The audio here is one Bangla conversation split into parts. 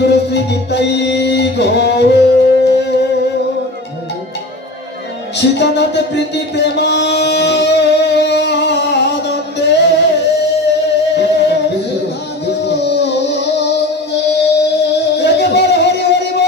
Guru Sri Nitai Gaur Shitanate Priti Premanande Ekebare Hari Hari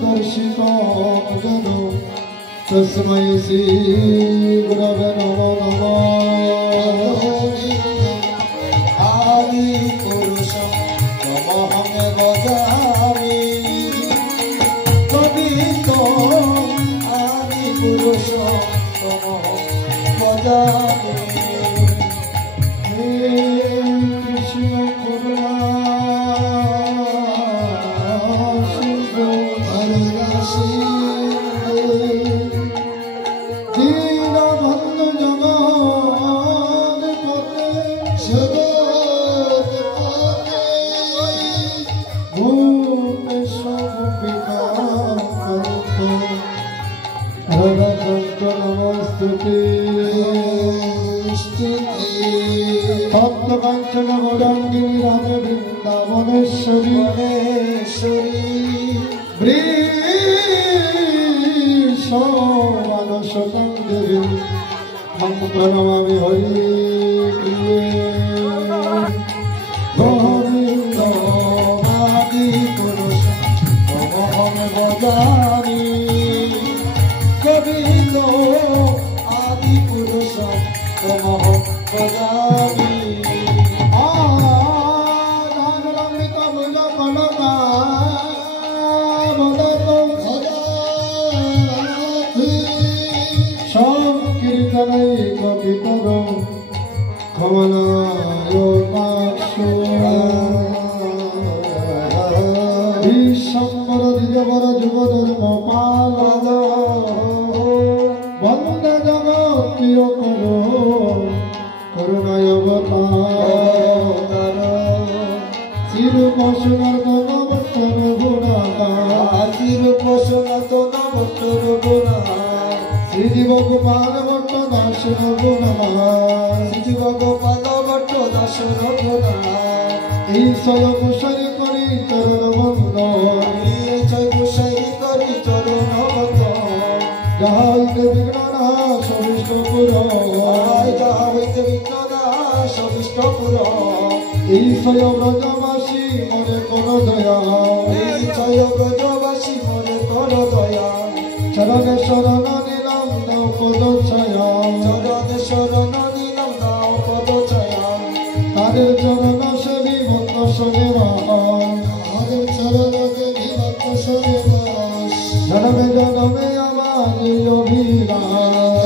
Bol Shiva तस्मै श्री गुरवे नमो नमः आदि पुरुषं तमहं भजामि कवितो आदि पुरुषं तमहं भजामि हे कृष्ण करुणा सिंधु करुणा सिंधु दीनबन्धु जगत्पते भूतेश्वर गोपिकान्तो हरदन्त नमस्तुते तप्तकाञ्चन गौराङ्गी राधे वृन्दावनेश्वरी वृषभानुसुतं देवी मम प्रणमामि हरि गोविन्द आदिपुरुषं तमहं भजामि गोविन्द आदिपुरुषं तमहं भजामि संकीर्तनैकपितरो कमलायताक्षो विश्वम्भर द्विजवर जुगधर्मपाल वन्दे जगत्प्रियकरो करुणावतार श्रीरूपसनातन भट्टर गुणाकार श्रीजीव गोपाल भट्ट दास श्रीजीव गोपाल भट्ट दास ईश्वर मुसारी करी चरण बंद मुसारी करी चरण बंद जहाँ हईते विघ्ननाश अभिष्टपुर जहाँ हईते विघ्ननाश अभिष्टपुर ईश्वर ब्रजवासी मरे कर दया ईश्वर ब्रजवासी मरे कर दया चरण शरण नीलम दाओ पद छाया चरण शरण नीलम दाओ पद छाया ताদের चरण सेवी भक्त सने ताদের चरण सेवी भक्त सने जन्मे जन्मे हमारे अभिलाष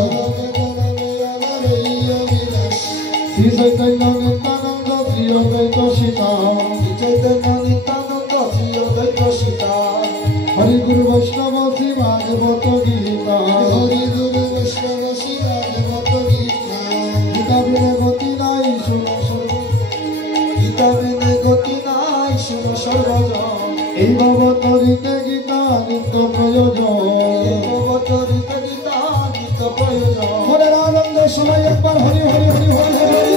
श्री चैतन्य नित्यानंद श्री अद्वैत सीता श्री चैतन्य नित्यानंद श्री अद्वैत सीता हरि गुरु वैष्णव श्री भागवत गीता हरि गुरु वैष्णव श्री भागवत गीता गीता बिने गति नाई सुन सर्व गीता बिने गति नाई सुन सर्वजन এই ভবতরিতে গীতা নিত্য প্রয়োজন এই ভবতরিতে গীতা নিত্য প্রয়োজন মনের আনন্দ সবাই একবার হরি হরি হরি হরি হরি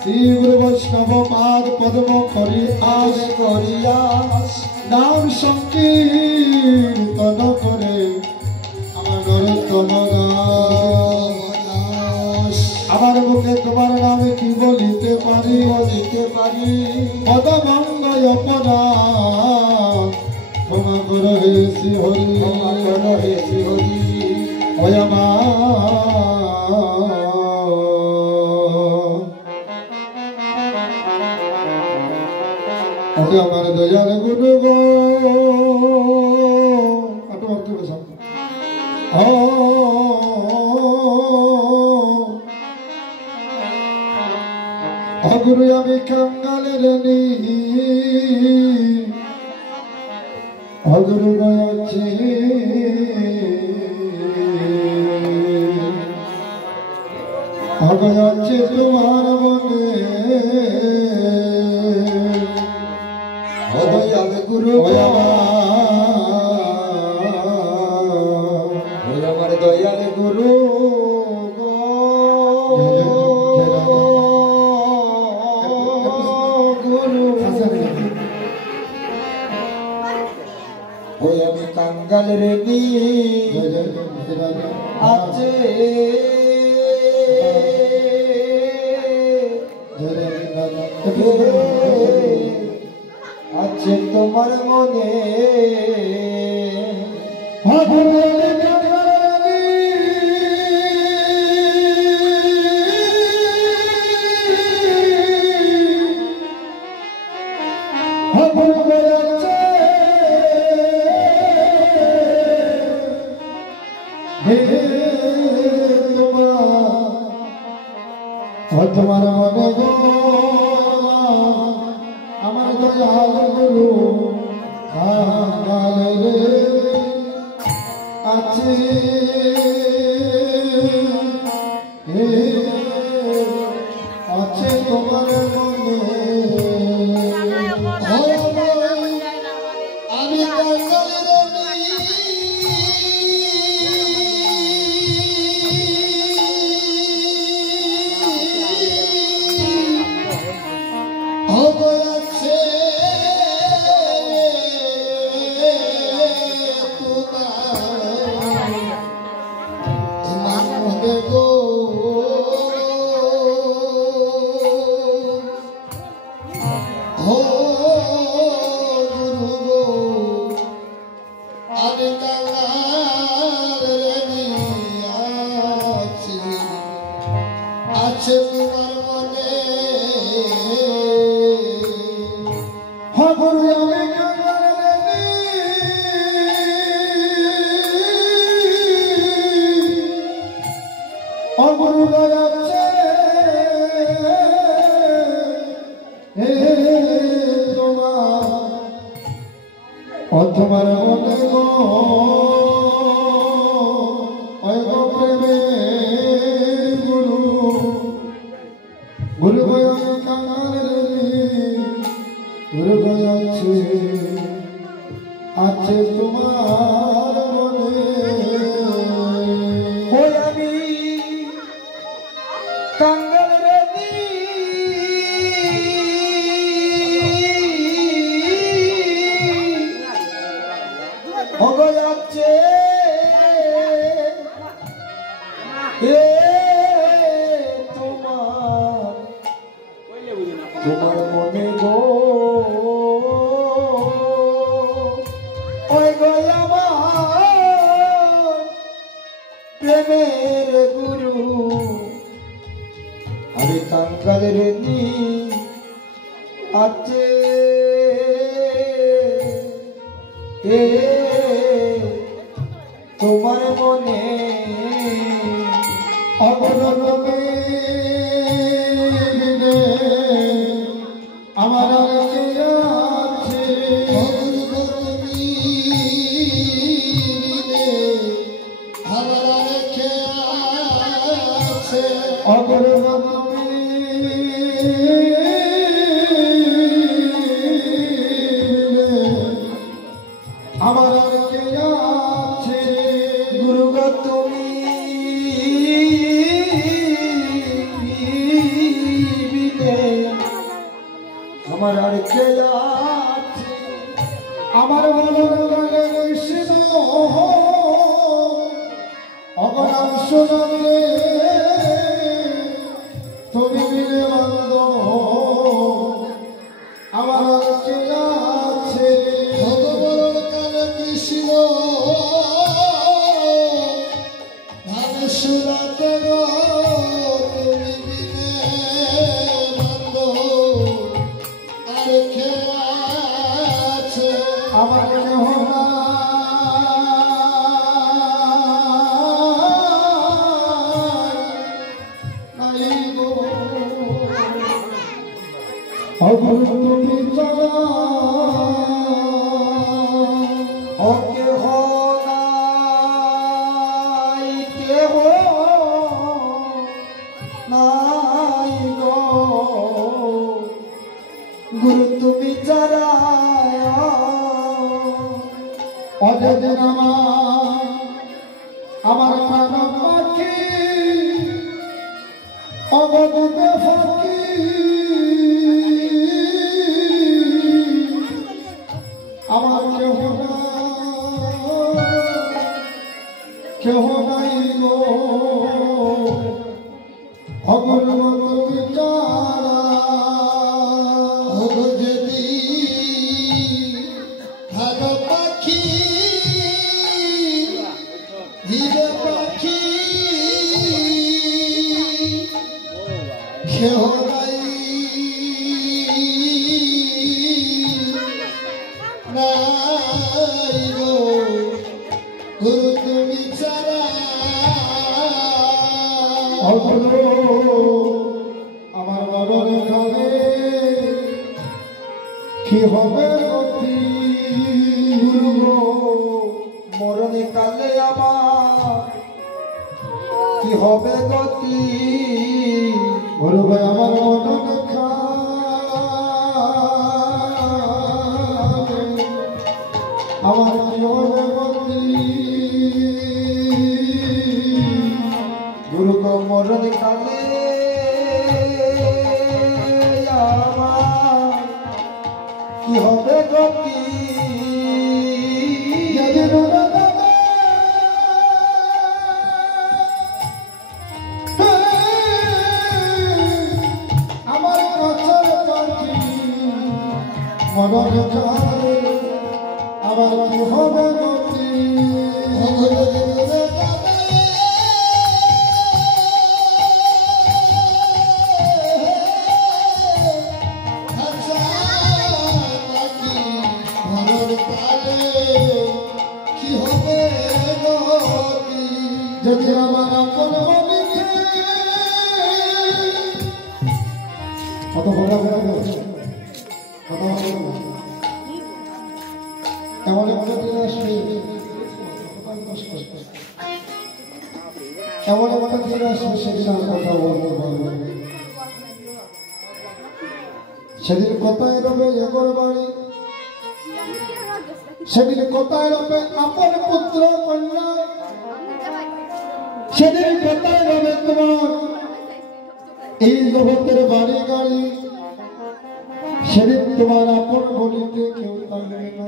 श्री गुरु वैष्णव पाद पद्म करी आस करियास नाम संकीर्तन करे আমার নরোত্তম দাস আমার মুখে তোমার নামে কি বলিতে পারি পদভঙ্গ অপরাধ ক্ষমা করো হে শ্রী হরি ওয়ামা ওকে আমার দয়াল গুরু গো আটো অর্থ সব অগুরু আমি কাঙ্গালের নি অগুরু গয়াছি আছে তোমার মনে দয়াল গুরু আমার দয়াল গুরু ওই আমি কাঙ্গাল রে নি আছে আছে তোমার মনে তোমার মনে গো আমার দয়াল গুরু আছে আছে তোমার মনে আমি আছে তোমার মনে হবরু আমি কাঙ্গালে হবরু আছে হে তোমার মনে গো ওই গো প্রেমে গুরু গুরু গয়া কাঙ্গালে গুরু গয়া আছে তোমার মনে ওই আমি কাঙ্গাল রে অগয়াচ্ছে তোমার মনে গো ওই গো আমার প্রেমের গুরু আমি কাঙ্গাল রে নি আছে তোমার মনে অবরমে আমার আছে আমার রেখে আছে অবরমে আমার রেখে আছে গুরু গো তুমি আমার আর কে আছে আমার ভালো লাগে কৃষ্ণ অগণাম শোনাবে তুমি মিলে বন্ধ আমার আর কে আছে ভগবান কালে কৃষ্ণ ভাবে শোনাতে গো তুমি মিলে বন্ধ রেখে আছে আমার হোনা নাই গো অগুরু তুমি চলা ওকে হোনা কে হো নাই গো গুরু তুমি যারা অযদিন আমার প্রাণ পাখি অগদে ফাঁকি আমার কেহ নাই গো অগরমত বিচারা যদি ভাগ পাখি হিরে পাখি কেহ নাই নাই গো গুরু তুমি ছাড়া আমার বাবার খাবে কি হবে গতি গুরু মরণে কালে আমার কি হবে গতি গুরু ভাই আমার মরণে আমার কি হবে গতি গুরু গো মরণ কালে আমার কি হবে গতি আমার কাছে মরণ কালে আমার কি হবে গতি কি হবে গতি যদি আমার আপন বলিতে কত বড় এমন একটা দিন আসবে এমন একটা দিন আসবে সেদিন আর কথা বলতে পারবে সেদিন কোথায় রবে এগোর বাড়ি সেদিন কোথায় রবে আপন পুত্র কন্যা সেদিন কোথায় রবে তোমার এই জগতের বাড়ি গাড়ি সেদিন তোমার আপন বলিতে কেউ থাকবে না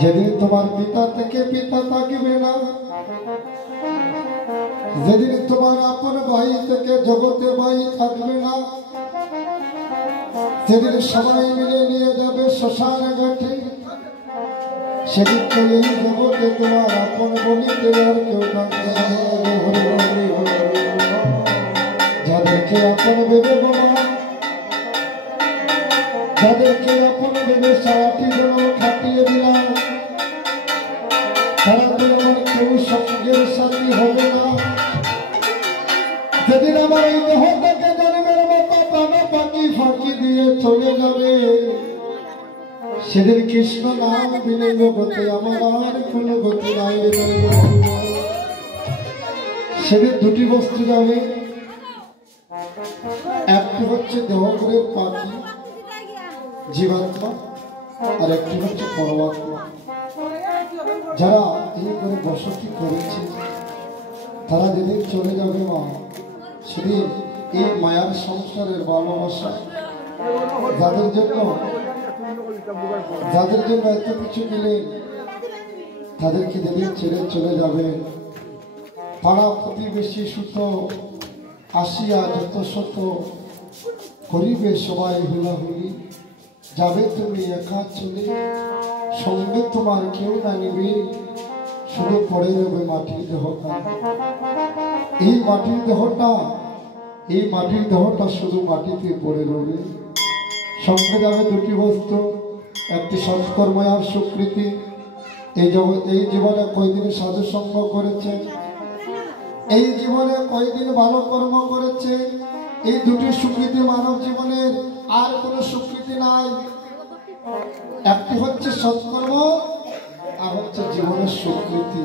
যেদিন তোমার পিতা থেকে পিতা থাকবে না যেদিন তোমার আপন ভাই থেকে জগতে ভাই থাকবে না সেদিন সবাই মিলে নিয়ে যাবে শ্মশান ঘাটে সেদিন তো এই জগতে তোমার আপন বলিতে আর কেউ থাকবে না যাদেরকে আপন ভেবে বাবা যাদেরকে আপন ভেবে সারাটি জন খাটিয়ে দিলাম তারা তো আমার কেউ সঙ্গের সাথী হবে না যেদিন আমার এই দেহ থেকে জন্মের মতো প্রাণে পাখি ফাঁকি দিয়ে চলে যাবে সেদিন কৃষ্ণ নাম বিনে জগতে আমার আর কোনো গতি নাই সেদিন দুটি বস্তু যাবে একটি হচ্ছে দেহগুলোর পাখি জীবাত্মা আর একটি হচ্ছে পরমাত্মা যারা এই করে বসতি করেছে তারা যেদিন চলে যাবে মা সেদিন এই মায়ার সংসারের ভালোবাসা যাদের জন্য এত কিছু দিলেন তাদেরকে যেদিন ছেড়ে চলে যাবে পাড়া প্রতিবেশী সুত আসিয়া যত শত করিবে সবাই হুলাহুলি যাবে তুমি একা চলে সঙ্গে তোমার কেউ না নিবে শুধু পড়ে যাবে মাটির দেহটা এই মাটির দেহটা শুধু মাটিতে পড়ে রবে সঙ্গে যাবে দুটি বস্তু একটি সৎকর্ম আর স্বীকৃতি এই জীবনে কয়দিন সাধু সঙ্গ করেছে এই জীবনে কয়দিন ভালো কর্ম করেছে এই দুটি স্বীকৃতি মানব জীবনের আর কোনো স্বীকৃতি নাই একটি হচ্ছে সৎকর্ম আর হচ্ছে জীবনের স্বীকৃতি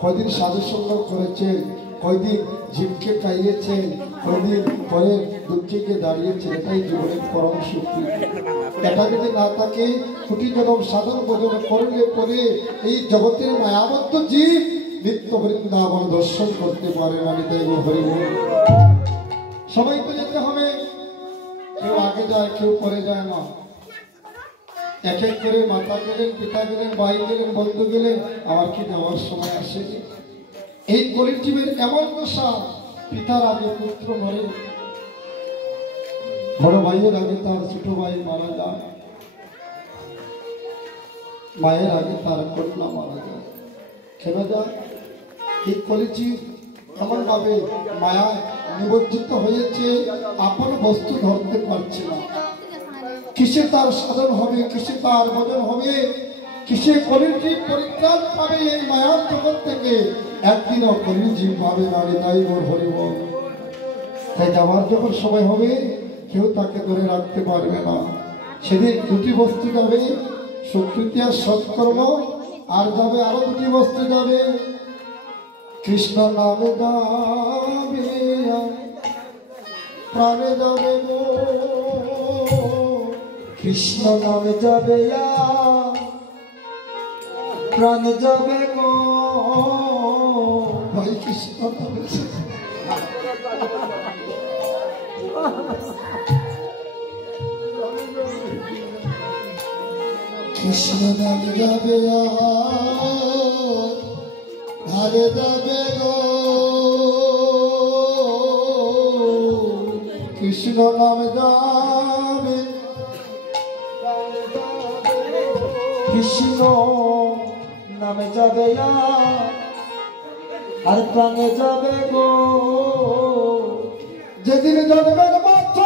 কয়দিন সাধু সঙ্গ করেছে কয়দিন জীবকে খাইয়েছেন, কয়দিন পরে দুঃখীকে দাঁড়িয়েছেন, এটাই জীবনের পরম শক্তি। এটা যদি না থাকে কোটি জনম সাধন ভোজন করলে পরে এই জগতের মায়াবদ্ধ জীব নিত্য বৃন্দাবন দর্শন করতে পারে না। তাই হরি বল। সবাই তো যেতে হবে, কেউ আগে যায় কেউ পরে যায় না। এক এক করে মাতা গেলেন, পিতা গেলেন, ভাই গেলেন, বন্ধু গেলেন, আমার কি যাওয়ার সময় আসে? এই কলিজীবের এমন দশা, পিতার আগে পুত্র মরে, বড় ভাইয়ের আগে তার ছোট ভাই মারা যায়, মায়ের আগে তার কন্যা মারা যায়। কেন যায়? এই কলিজীব এমন ভাবে মায়ায় নিবজ্জিত হয়েছে, আপন বস্তু ধরতে পারছে না। কিসে তার সাধন হবে, কিসে তার ভজন হবে, কিসে কলিজীব পরিত্রাণ পাবে এই মায়ার জগৎ থেকে? একদিনও কলিজীব পাবে না। তাই মোর হরি বল। তাই যাওয়ার যখন সময় হবে কেউ তাকে ধরে রাখতে পারবে না। সেদিন দুটি বস্তু যাবে, সুকৃতি আর সৎকর্ম, আর যাবে আরো দুটি বস্তু যাবে, কৃষ্ণ নামে যাবে প্রাণে যাবে গো, কৃষ্ণ নামে যাবে প্রাণে যাবে গো। ভাই কৃষ্ণ নামে কৃষ্ণ নামে যাবে ধারে যাবে গো, কৃষ্ণ নামে যাবে, কৃষ্ণ নামে যাবে আর প্রাণে যাবে গো। যেদিন জন্মের মাত্র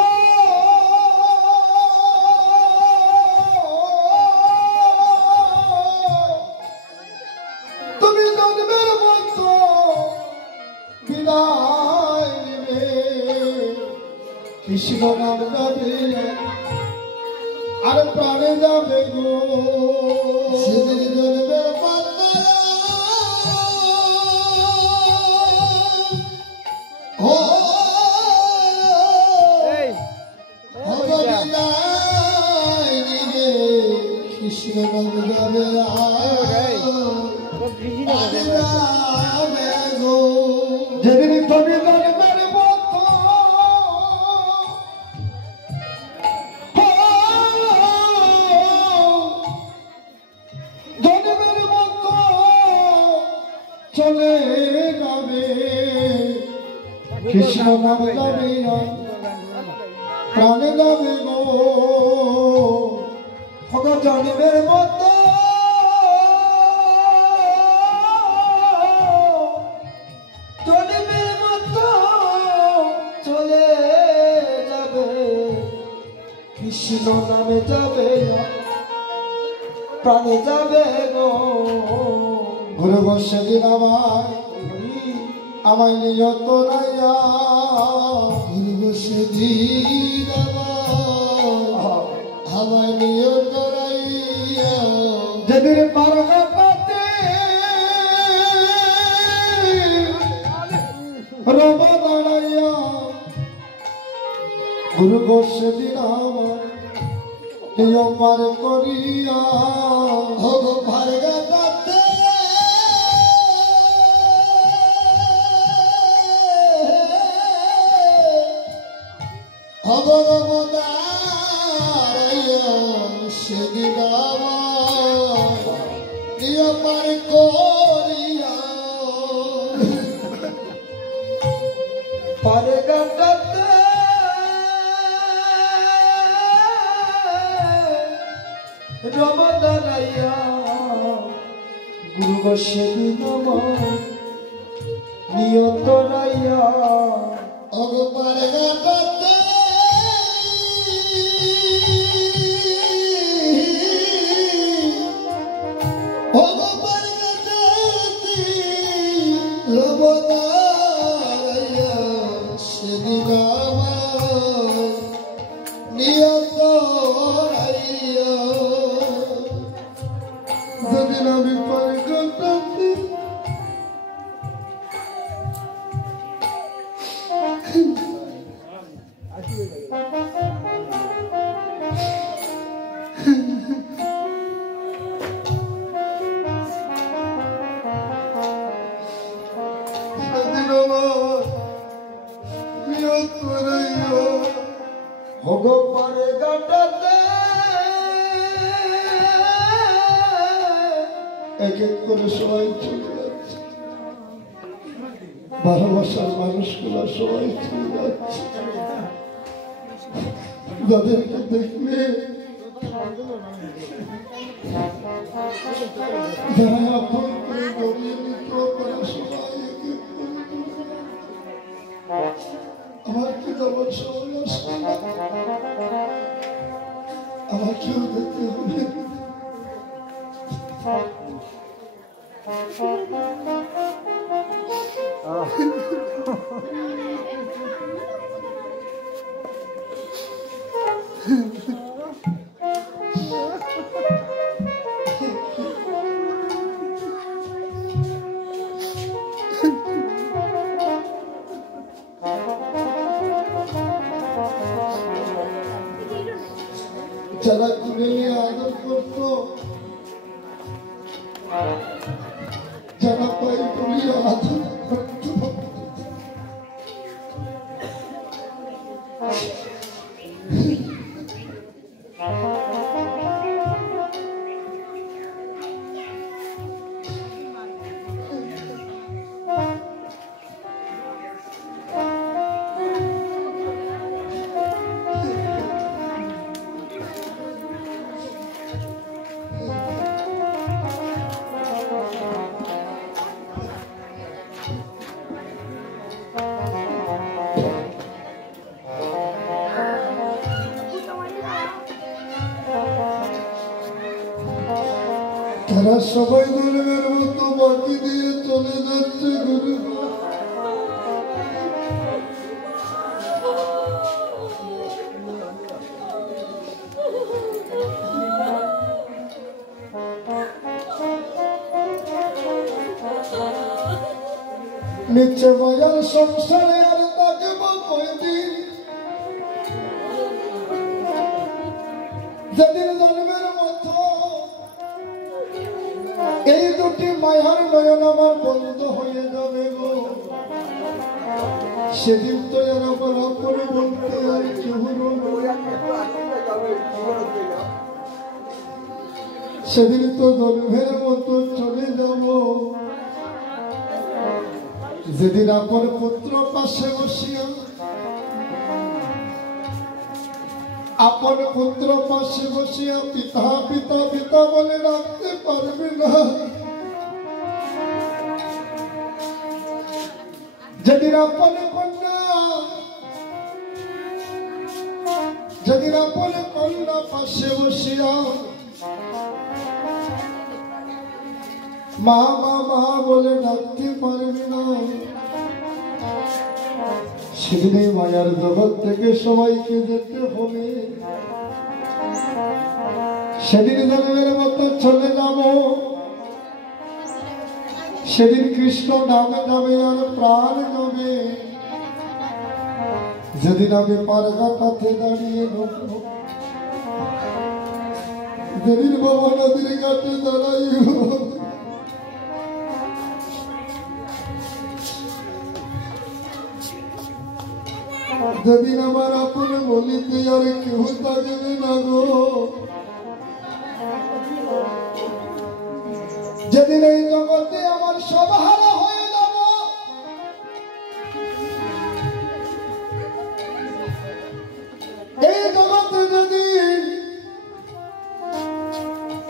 তুমি জন্মের মাত্র বিদায় নেবে, কৃষ্ণ নাম যাবে আর প্রাণে যাবে গো। সেদিন জন্মের মাত্র কৃষ্ণ নাম যাবে গো। যেদিন তুমি জন্মের মতো জন্মের মতো চলে যাবে, কৃষ্ণ নাম যাবে প্রাণে যাবে গো। জন্মের মতো জন্মের মতো চলে যাবে, কৃষ্ণ নামে যাবে প্রাণে যাবে গো। ঘুরে বসে দিন আমায় নিয়ত রাইয়া, ঘুরে বসে দিন আমায় নিয়ত রাইয়া, যেদিন পারগা পাতে রবা দাঁড়াইয়া, গুরু বসে দিন আমায় নিয়ম পার করিয়া, হব ভারগা পাতে হব রবদা সেদিন নিয়ম পার করিয়া, পারে গাটাতে রব দাঁড়াইয়া, গুরু সেদিন নিয়ত রাইয়া, অগ পারে গাটাতে হগো পারে গাটাতে এক এক করে সবাই চলে যাচ্ছে, ভালোবাসার মানুষগুলো সবাই চলে যাচ্ছে। যাদেরকে দেখলে যারা আপন করে জড়িয়ে নিত তারা সবাই এক এক করে আমার কি যাবার সময় আসছে না, আমাকেও দেখতে হবে। যারা কুড়ে নিয়ে আদর করত, যারা পাই পুড়িয়ে আদর করত, তারা সবাই গরিবের মতো বাকি দিয়ে চলে যাচ্ছে। গরিব নিচে মায়ার সংসারে আর তাকে কয়দিন, যেদিন জন্মের মতো এই দুটি মায়ার নয়ন আমার বন্ধ হয়ে যাবে গো, সেদিন তো এর আমার আপন বলতে আর কেউ সেদিন তো জন্মের মতো চলে যাব। যেদিন আপন পুত্র পাশে বসিয়া, আপন পুত্র পাশে বসিয়া পিতা পিতা পিতা বলে রাখতে পারবে না, যেদিন আপন কন্যা, যেদিন আপন কন্যা পাশে বসিয়া মা মা মা বলে ডাকতে পারবে না, সেদিনে মায়ার জগৎ থেকে সবাইকে যেতে হবে। সেদিন জন্মের মতো চলে যাব, সেদিন কৃষ্ণ নামে যাবে আর প্রাণ যাবে। যেদিন আমি পারগা কাছে দাঁড়িয়ে ঢুকব, যেদিন বাবা নদীর ঘাটে দাঁড়াইব, যেদিন আমার আপন বলিতে আর কেউ থাকবে না গো, যেদিন এই জগতে আমার সব হারা হয়ে যাব, এই জগতে যেদিন,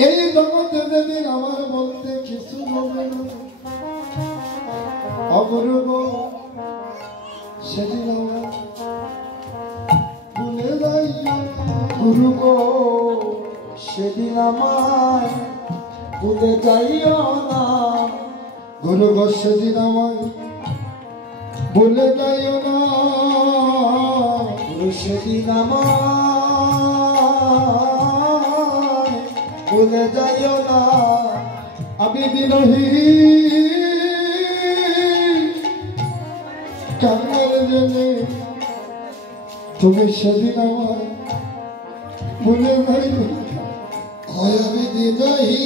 এই জগতে যেদিন আমার বলতে কিছু হবে না, অপূর্ব সেদিন আমার ভুলে যাইও গুরু গো, সেদিন আমায় ভুলে যাইও না গুরু গো, সেদিন আমায় ভুলে যাইও না গুরু, সেদিন আমায় ভুলে যাইও না। আমি বিরহী কান্নার জেনে তুমি সেদিন আমার ভুলে যাইও, আমি বিরহী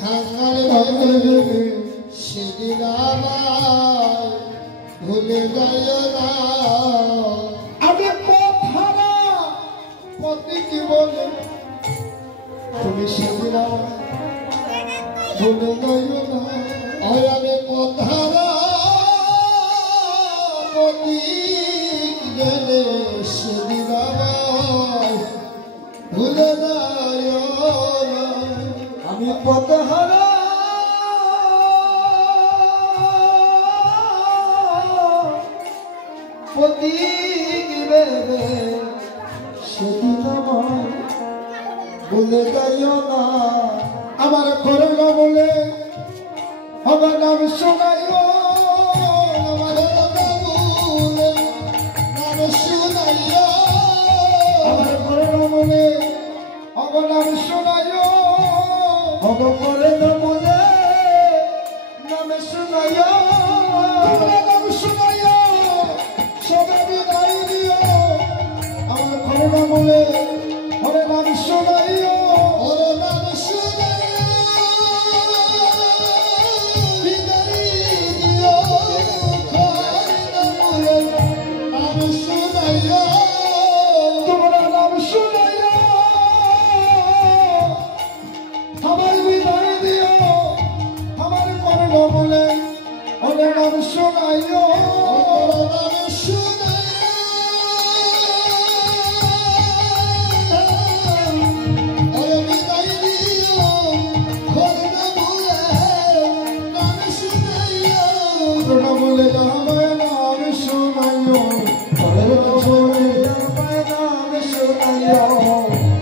কান্নার জেনে সেদিন সেদিন আমায় ভুলে যায় না আমি কথারা প্রতীক বলে তুমি সেদিন আমায় ভুলে যায় না আমি কথারা প্রতীক বলে সেদিন আমায় ভুলে যায় না আমি পথহারা প্রতীক ভেবে সেদিন আমায় ভুলে যাইও না আমার করল বলে আমার নাম শোনাইও আমার বলে নাম শোনাইও আমার করল বলে আমার নাম শোনাইও আমার করল বলে নাম শোনাইও নাম শোনাইও সবে বিদায় দিও আমার করল বলে ওরে নাম শোনাইও ওরে নাম শোনাইও বিদায় দিও করল বলে নাম শোনাইও তোমরা নাম শোনাইও আমার বিদায় দিও আমার করল বলে ওরে নাম শোনাইও নাম বলে আমার নাম শোনাইও নাম শোনাইও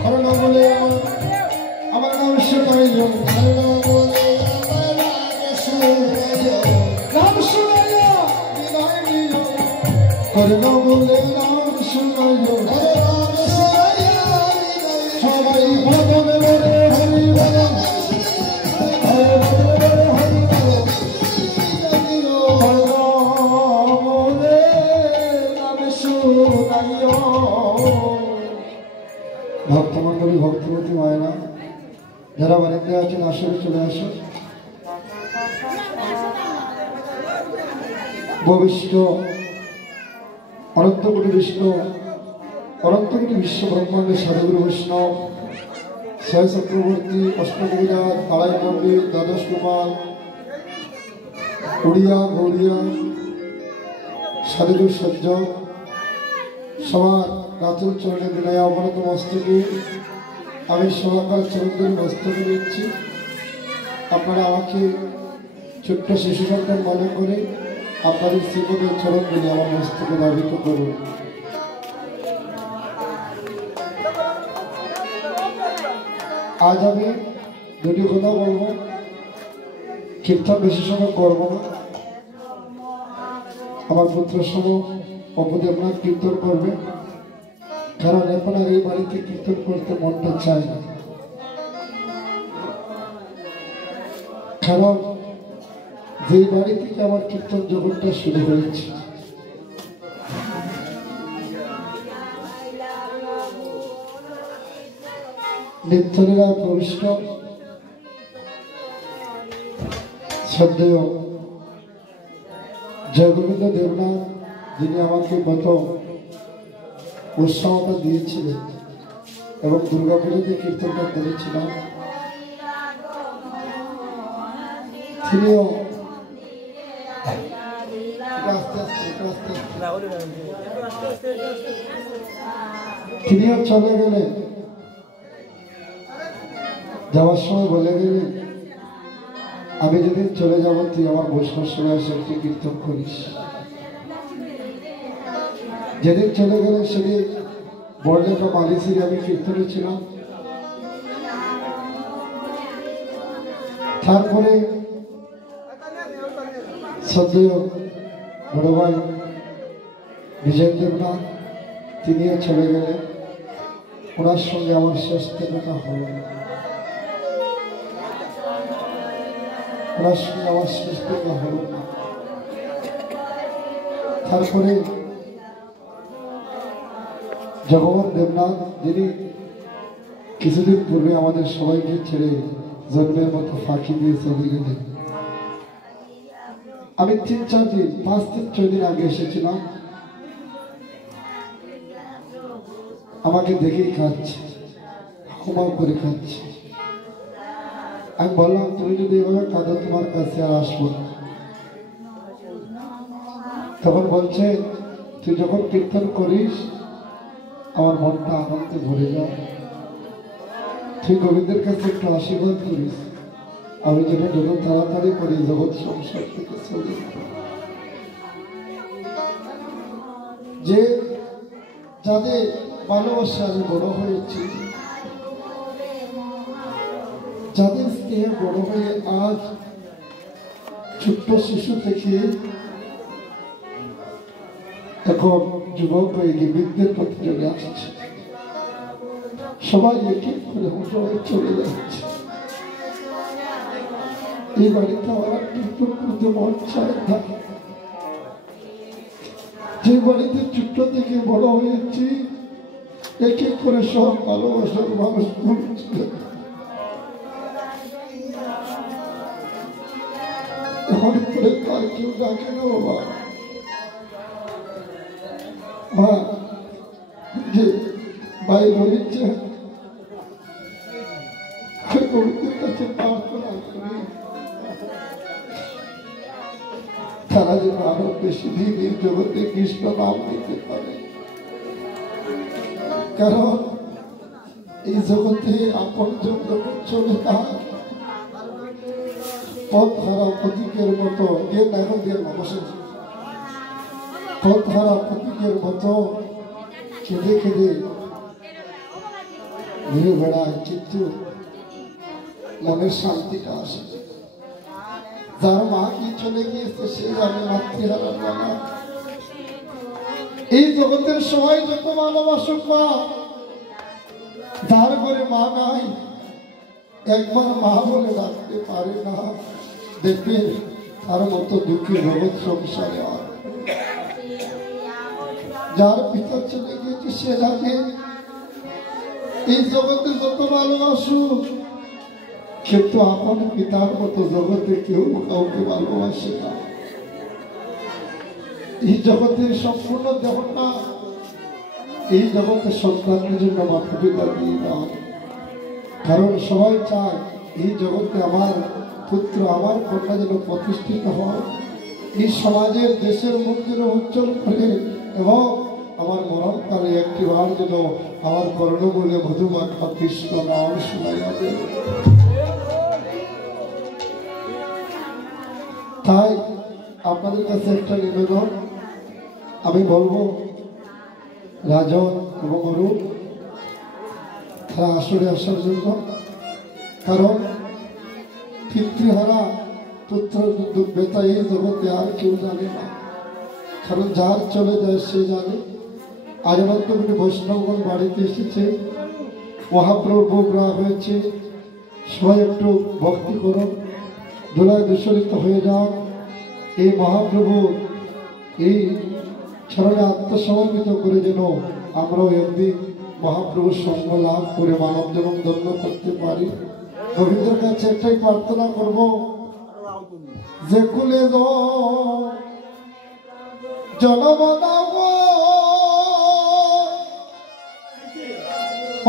করোনা বলে আমার নাম শোনাইও নাম শোনাইও বিদায় দিও করোনা বলে নাম শোনাইও সবাই বলে বলে হরি বলে ভক্তমন্ডলী ভক্তবতী মায়েরা যারা বাড়িতে আছেন আসলে চলে আসুন ভবিষ্য অনন্তকোটি বিষ্ণু অনন্তকোটি বিশ্ব ব্রহ্মাণ্ডের সাধুগুরু বৈষ্ণব ছয় চক্রবর্তী অষ্টকবিরাজ আড়াই পণ্ডিত দ্বাদশ কুমার উড়িয়া গৌড়িয়া সাধুগুরু সজ্জ সবার রাতুল চরণে বিনয় অবনত মস্তকে আমি সবাকার চরণদের মস্তকে দিচ্ছি আপনারা আমাকে ছোট্ট শিশু সন্তান মনে করে আপনাদের শ্রীপদের চরণ দিলে আমার মস্তকে দাবিত করুন আজ আমি দুটি কথা বলবো কীর্তন বেশি সময় করবো না আমার পুত্র সহ অপদেবনাথ কীর্তন করবে কারণ এখন আর এই বাড়িতে কীর্তন করতে মনটা চায় না কারণ যেই বাড়ি থেকে আমার কীর্তন জগৎটা শুরু হয়েছে নিত্যলীলা প্রবিষ্ট শ্রদ্ধেয় জয়গোবিন্দ দেবনাথ যিনি আমাকে গত উৎসাহটা দিয়েছিলেন এবং দুর্গাপুজোতে কীর্তনটা করেছিলাম তিনিও চলে গেলেন যাওয়ার সময় বলে গেলেন আমি যেদিন চলে যাব তুই আমার বৈষ্ণব সেবায় একটি কীর্তন করিস যেদিন চলে গেলে সেদিন বড়লেখা মালিশির আমি কীর্তনে ছিলাম তারপরে শ্রদ্ধেয় বড় ভাই বিজয় দেবনাথ তিনিও চলে গেলেন ওনার সঙ্গে আমার শেষ দেখা হলো ওনার সঙ্গে আমার শেষ দেখা হলো তারপরে জগন্নাথ দেবনাথ যিনি কিছুদিন পূর্বে আমাদের সবাইকে ছেড়ে জন্মের মতো ফাঁকি দিয়ে চলে গেলেন আমি 3-4 দিন 5 দিন 6 দিন আগে এসেছিলাম, আমাকে দেখেই খাচ্ছে, ক্ষমা করে খাচ্ছে। আমি বললাম তুমি যদি এভাবে কাঁদো তোমার কাছে আর আসবো না। তখন বলছে তুই যখন কীর্তন করিস আমার মনটা আনন্দে ভরে যায়, তুই গোবিন্দের কাছে একটু আশীর্বাদ করিস আমি যেন যত তাড়াতাড়ি করি জগৎ সংসার থেকে চলে। যে যাদের ভালোবাসা আমি বড় হয়েছি, যাদের স্নেহে বড় হয়ে আজ ছোট্ট শিশু থেকে এখন যুবক হয়ে গিয়ে বৃদ্ধের পথে চলে আসছে, সবাই এক এক করে সবাই চলে যাচ্ছে। এই বাড়িতে আমার কীর্তন করতে মন চায় না। যে বাড়িতে ছোট্ট থেকে বড় হয়েছি এক এক করে সব ভালোবাসার মানুষ এখন করে তার কেউ ডাকে না বাবা। মা যে ভাই রয়েছে গোবিন্দের কাছে প্রার্থনা করি তারা যেন আরো বেশি দিন এই জগতে কৃষ্ণ নাম দিতে পারে, কারণ এই জগতে আপন যখন চলে না পথ হারা প্রতীকের মতো পথ হারা প্রতীকের মতো কেঁদে কেঁদে ঘুরে বেড়ায়, কিন্তু মনের শান্তিটা আসে। যার মা কি চলে গিয়েছে সে জানে মাতৃহারার বানা। এই জগতের সবাই যত ভালোবাসুক মা, যার ঘরে মা নাই একবার মা বলে ডাকতে পারে না, দেখবে তার মতো দুঃখী জগৎ সংসারে আর। যার পিতা চলে গিয়েছে সে জানে এই জগতে যত ভালোবাসুক, কিন্তু আপন পিতার মতো জগতে কেউ কাউকে ভালোবাসে না। এই জগতের সম্পূর্ণ দেহটা এই জগতের সন্তানের জন্য মাথা পিতা দিয়ে দেওয়া, কারণ সবাই চায় এই জগতে আমার পুত্র আমার কন্যা যেন প্রতিষ্ঠিত হয়, এই সমাজের দেশের মুখ যেন উজ্জ্বল করে, এবং আমার মরণকালে একটি বার যেন আমার কর্ণমূলে মধুমাখা কৃষ্ণ নাম শোনাইয়া দেয়। তাই আপনাদের কাছে একটা নিবেদন আমি বলবো, রাজন এবং অরূপ তারা আসরে আসার জন্য, কারণ পিতৃহারা পুত্র দুঃখ বেতা এই জগতে আর কেউ জানে না, কারণ যার চলে যায় সে জানে। আজ অনন্তগুলি বৈষ্ণবগণ বাড়িতে এসেছে, মহাপ্রভুর ভোগ রাগ হয়েছে, সবাই একটু ভক্তি করুন, ধুলায় দূষরিত হয়ে যাও, এই মহাপ্রভু এই চরণে আত্মসমর্পিত করে যেন আমরাও একদিন মহাপ্রভুর সঙ্গ লাভ করে মানব জীবন ধন্য করতে পারি। গোবিন্দের কাছে একটাই প্রার্থনা করব, যে কুলে জনম দাও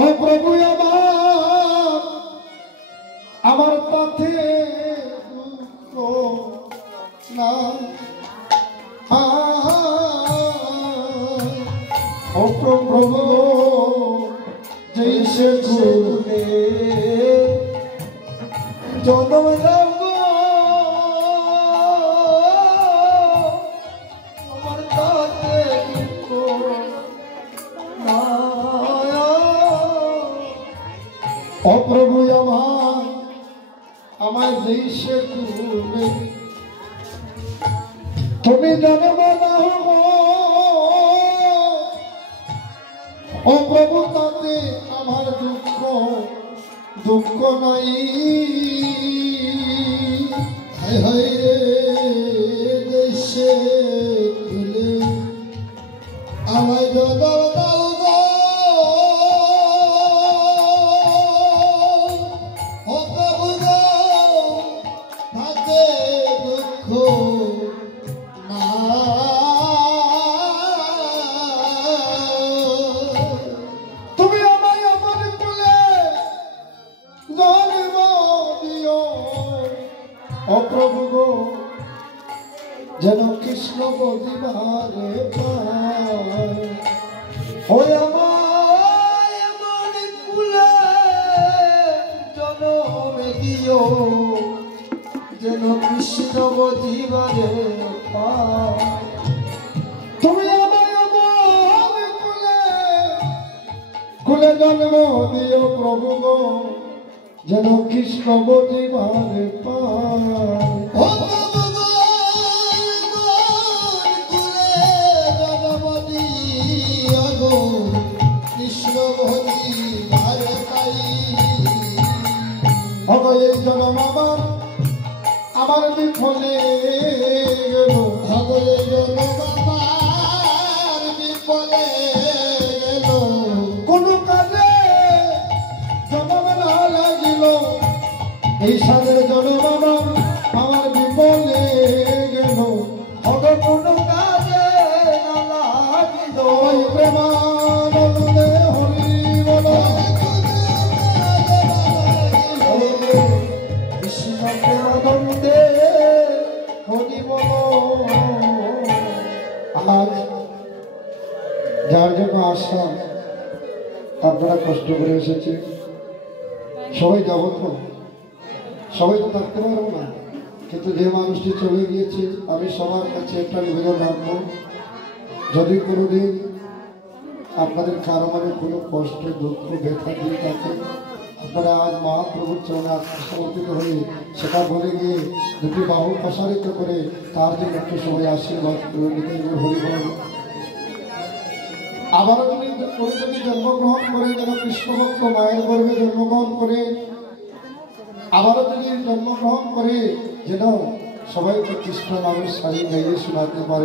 ও প্রভু আমার পথে না ও প্রভু জৈসে ঘুরে জনম দাও আমার পথে না ও প্রভু আমায় জৈসে ঘুরে তুমি জনম দাও ও প্রভু, তাতে আমার দুঃখ নাই। হায় হায় রে জৈসে খুলে আমায় জনম দাও গো ও প্রভু গো, তাতে দুঃখ যেন কৃষ্ণ প্রতিভারে পায়। ওই আমার কুলে জনমে দিও যেন কৃষ্ণ প্রতিভারে পায়। তুমি আমার কুলে জন্ম দিও প্রভু গো যেন কৃষ্ণ প্রতিভারে পায়। এই জনম আমার বিফলে গেল, এই জনম আমার বিফলে গেল, কোনো কাজে জনম না লাগিল, এই সাদের জনম আমার বিফলে গেল, কোনো কাজে না লাগিল। প্রেমানন্দে হরি বল প্রেমানন্দে হরি বল। আজ যার জন্য আসা আপনারা কষ্ট করে এসেছে, সবাই যাবো তো, সবাই তো থাকতে পারবো না, কিন্তু যে মানুষটি চলে গিয়েছে আমি সবার কাছে একটা নিবেদন রাখবো, যদি কোনোদিন আপনাদের কারো মনে কোনো কষ্ট দুঃখ ব্যথা দিয়ে থাকে, আপনারা আজ মহাপ্রভুর চরণে আত্মসমর্পিত হয়ে সেটা বলে গিয়ে দুটি বাহু প্রসারিত করে তার জন্য একটু সবাই আশীর্বাদ করে নিতে হরিবল। আবারও যদি জন্মগ্রহণ করে যেন কৃষ্ণভক্ত মায়ের গর্ভে জন্মগ্রহণ করে, আবারও যদি জন্মগ্রহণ করে যেন সবাইকে কৃষ্ণ নামের সারি গাইয়ে শোনাতে পারেন।